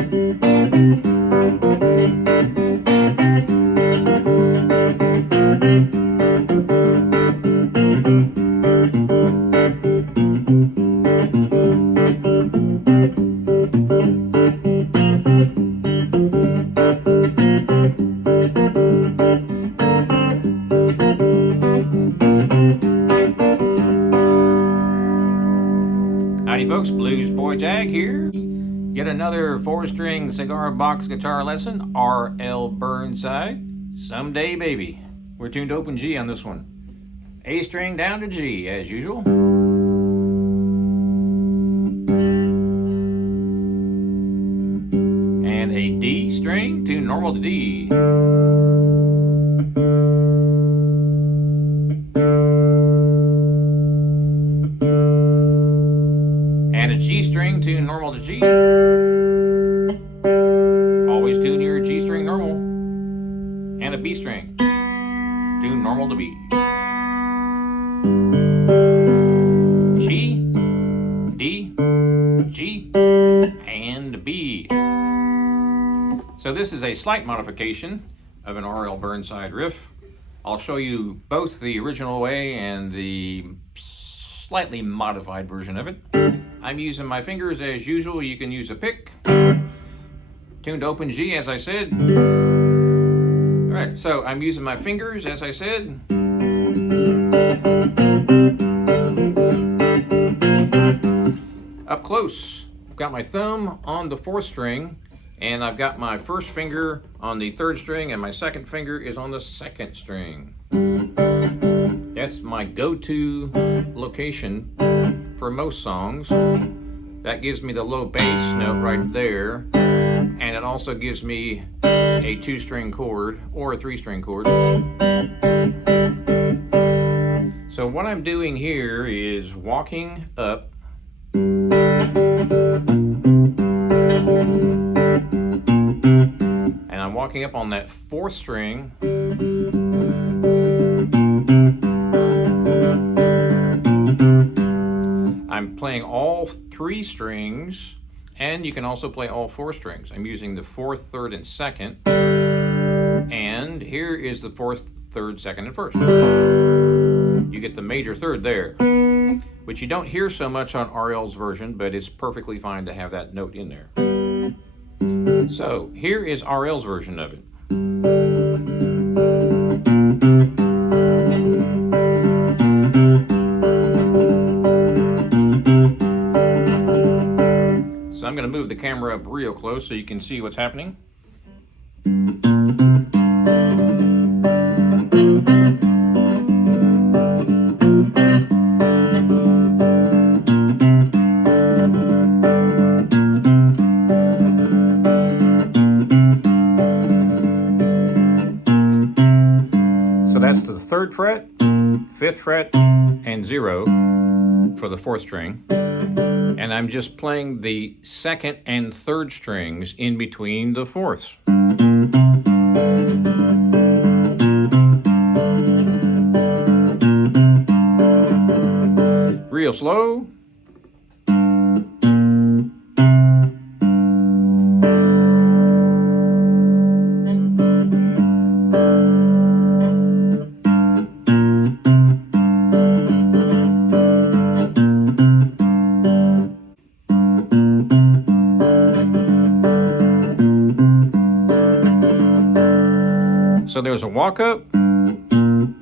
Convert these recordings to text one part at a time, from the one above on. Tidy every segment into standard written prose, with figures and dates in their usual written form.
Howdy folks, Bluesboyjag here. Yet another 4-string cigar box guitar lesson, R.L. Burnside Someday Baby. We're tuned to open G on this one. A string down to G as usual. And a D string to normal to D. And a G string to normal to G. Always tune your G string normal. And a B string to normal to B. G, D, G, and B. So this is a slight modification of an R.L. Burnside riff. I'll show you both the original way and the slightly modified version of it. I'm using my fingers as usual. You can use a pick. Tuned to open G, as I said. All right, so I'm using my fingers, as I said. Up close, I've got my thumb on the 4th string, and I've got my first finger on the 3rd string, and my second finger is on the 2nd string. That's my go-to location for most songs. That gives me the low bass note right there, and it also gives me a 2-string chord or a 3-string chord. So what I'm doing here is walking up and I'm walking up on that 4th string. I'm playing all 3 strings, and you can also play all 4 strings. I'm using the 4th, 3rd, and 2nd. And here is the 4th, 3rd, 2nd, and 1st. You get the major 3rd there, which you don't hear so much on R.L.'s version, but it's perfectly fine to have that note in there. So here is R.L.'s version of it. So I'm going to move the camera up real close so you can see what's happening. So that's the 3rd fret, 5th fret, and 0 for the 4th string. And I'm just playing the 2nd and 3rd strings in between the 4ths. Real slow. So there's a walk up on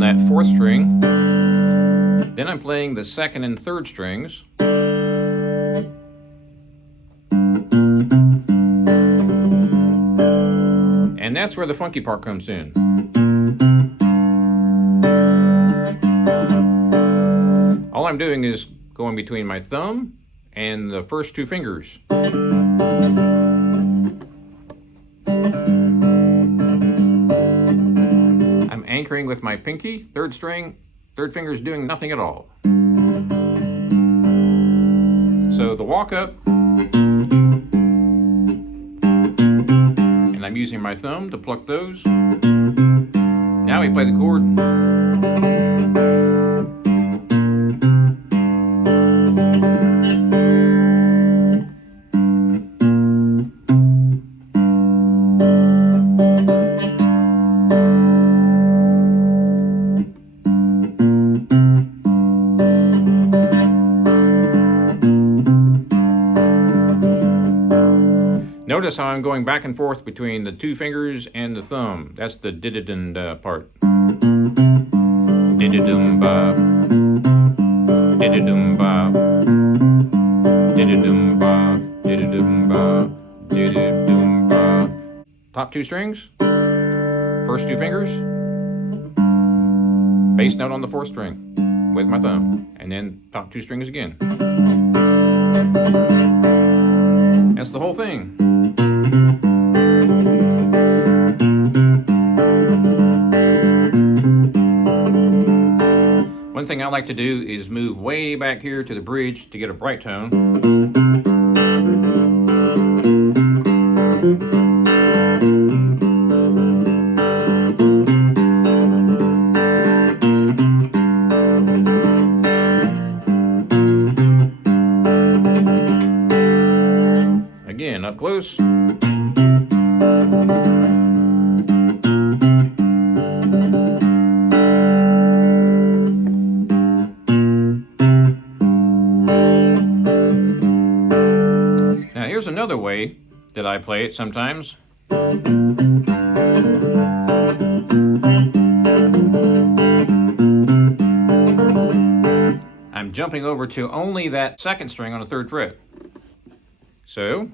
that 4th string. Then I'm playing the 2nd and 3rd strings. And that's where the funky part comes in. All I'm doing is going between my thumb and the first 2 fingers. I'm anchoring with my pinky, 3rd string, 3rd finger is doing nothing at all. So the walk up, and I'm using my thumb to pluck those. Now we play the chord. Notice how I'm going back and forth between the two fingers and the thumb. That's the did-a-dun part. Did-a-dum-ba. Did-a-dum-ba. Did-a-dum-ba. Did-a-dum-ba. Did-a-dum-ba. Top two strings. First two fingers. Bass note on the fourth string with my thumb. And then top two strings again. That's the whole thing. One thing I like to do is move way back here to the bridge to get a bright tone. Again, up close. Here's another way that I play it sometimes. I'm jumping over to only that second string on the third fret. So.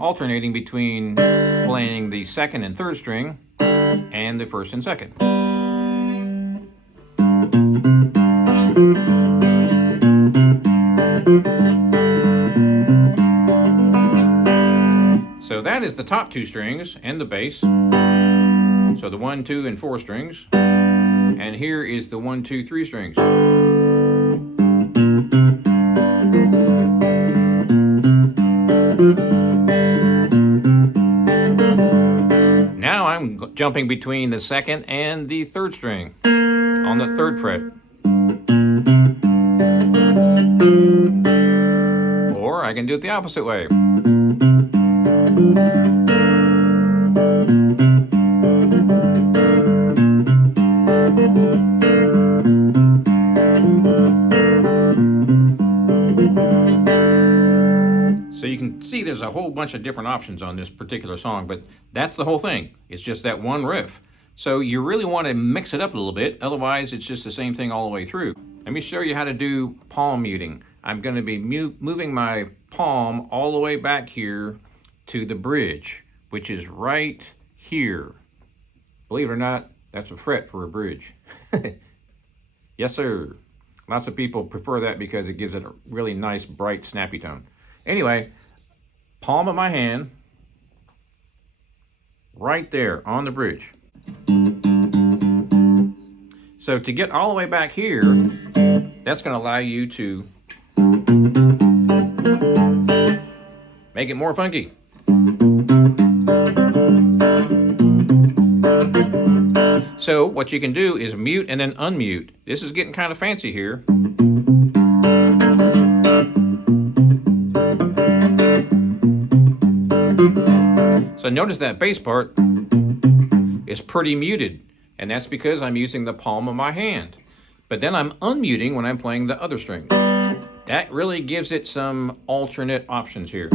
Alternating between playing the second and third string and the first and second. So that is the top two strings and the bass. So the 1, 2, and 4 strings. And here is the 1, 2, 3 strings. Now I'm jumping between the second and the third string on the third fret. Or I can do it the opposite way. So you can see there's a whole bunch of different options on this particular song, but that's the whole thing. It's just that one riff. So you really want to mix it up a little bit, otherwise it's just the same thing all the way through. Let me show you how to do palm muting. I'm going to be moving my palm all the way back here to the bridge, which is right here. Believe it or not, that's a fret for a bridge. Yes, sir. Lots of people prefer that because it gives it a really nice, bright, snappy tone. Anyway, palm of my hand, right there on the bridge. So to get all the way back here, that's going to allow you to make it more funky. So what you can do is mute and then unmute. This is getting kind of fancy here. So notice that bass part is pretty muted, and that's because I'm using the palm of my hand. But then I'm unmuting when I'm playing the other string. That really gives it some alternate options here.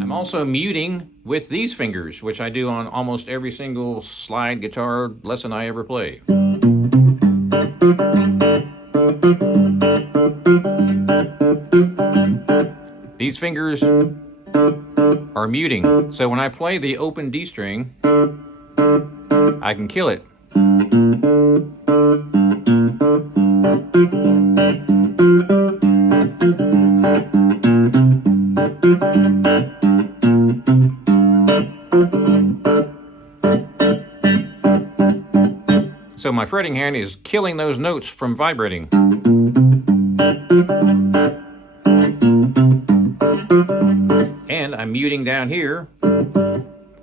I'm also muting with these fingers, which I do on almost every single slide guitar lesson I ever play. These fingers are muting, so when I play the open D string, I can kill it. So my fretting hand is killing those notes from vibrating. And I'm muting down here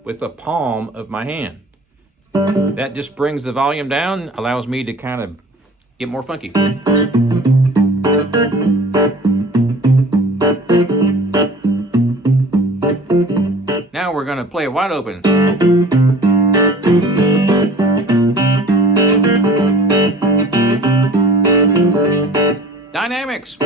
with the palm of my hand. That just brings the volume down, allows me to kind of get more funky. Now we're going to play it wide open. Dynamics.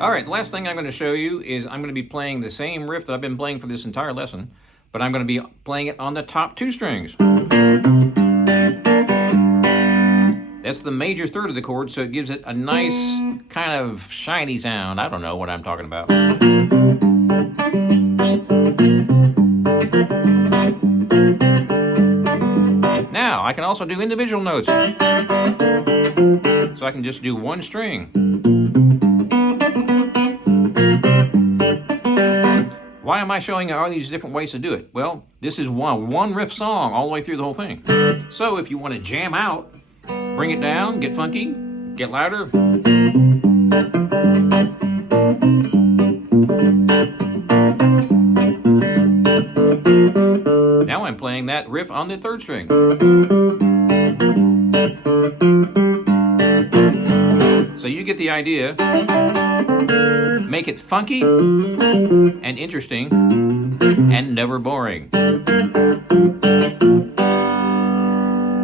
Alright, the last thing I'm going to show you is I'm going to be playing the same riff that I've been playing for this entire lesson, but I'm going to be playing it on the top 2 strings. That's the major third of the chord, so it gives it a nice kind of shiny sound. I don't know what I'm talking about. Now, I can also do individual notes. So I can just do one string. Why am I showing you all these different ways to do it? Well, this is one riff song all the way through the whole thing. So if you want to jam out, bring it down, get funky, get louder. Now I'm playing that riff on the 3rd string. So you get the idea. Make it funky and interesting and never boring.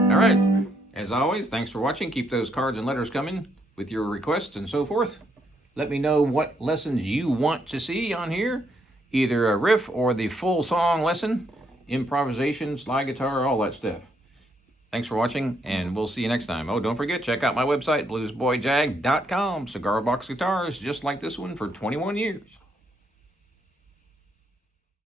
Alright, as always, thanks for watching. Keep those cards and letters coming with your requests and so forth. Let me know what lessons you want to see on here, either a riff or the full song lesson, improvisation, slide guitar, all that stuff. Thanks for watching, and we'll see you next time. Oh, don't forget, check out my website, bluesboyjag.com. Cigar box guitars just like this one for 21 years.